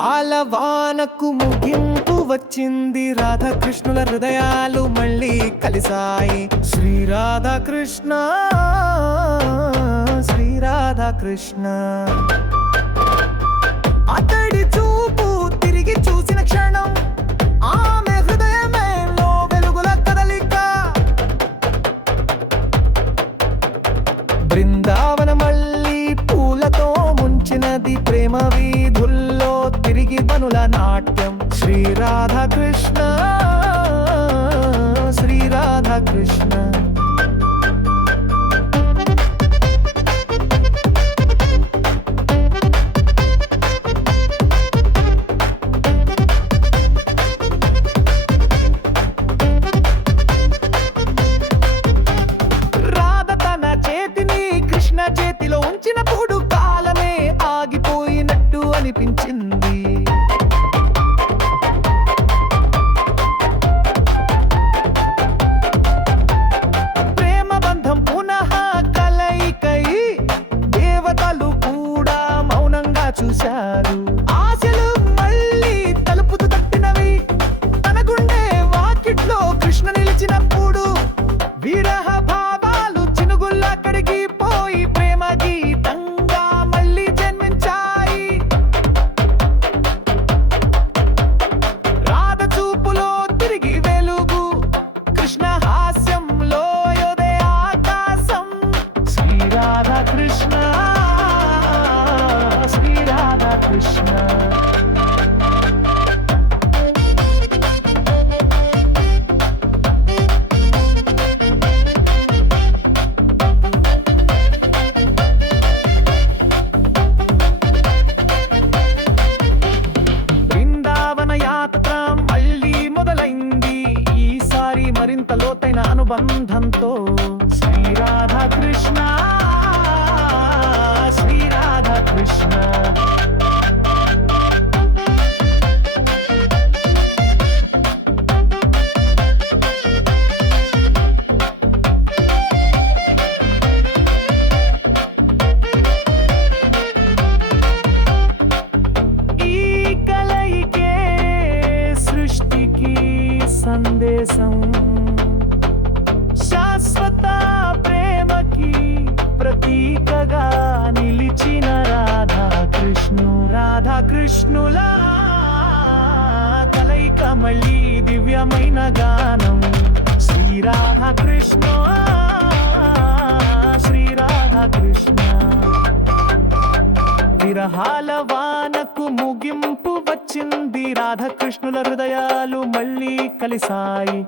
విరహాల వానకు ముగింపు వచ్చింది, రాధాకృష్ణుల హృదయాలు మళ్ళీ కలిసాయి. శ్రీ రాధాకృష్ణ, శ్రీ రాధాకృష్ణ. అతడి చూపు తిరిగి చూసిన క్షణం ఆమె హృదయమేలో వెలుగుల కదలిక. బృందావన మళ్ళీ పూలతో ముంచినది, ప్రేమ వీధుల్లో తిరిగి బనుల నాట్యం. శ్రీ రాధాకృష్ణ, శ్రీ రాధాకృష్ణ. చేతిలో ఉంచినప్పుడు కాలమే ఆగిపోయినట్టు అనిపించింది. ప్రేమ బంధం పునః కలయికై దేవతలు కూడా మౌనంగా చూశారు. ఆశలు మళ్ళీ తలుపుతూ తట్టినవి. తన గుండె వాకిట్లో కృష్ణ నిలిచినప్పుడు విరహ భావాలు చినుగుల్లా కడిగి ప్రేమ గీతంగా మళ్ళీ జన్మించాయి. రాధ చూపులో తిరిగి వెలుగు, కృష్ణ హాస్యంలో యోదే ఆకాశం. శ్రీ రాధాకృష్ణ, శ్రీ రాధాకృష్ణ. మళ్ళీ మొదలైంది ఈసారి మరింత లోతైన అనుబంధంతో. శ్రీ రాధాకృష్ణ, శ్రీ రాధాకృష్ణ. సందేశం శాశ్వత ప్రేమకి ప్రతీకగా నిలిచిన రాధాకృష్ణుల కలయిక మళ్ళీ దివ్యమైన గానం. శ్రీ రాధాకృష్ణ, శ్రీ రాధాకృష్ణ. విరహాల వానకు ముగింపు వచ్చింది, రాధాకృష్ణుల హృదయాలు మళ్ళీ కలిసాయి.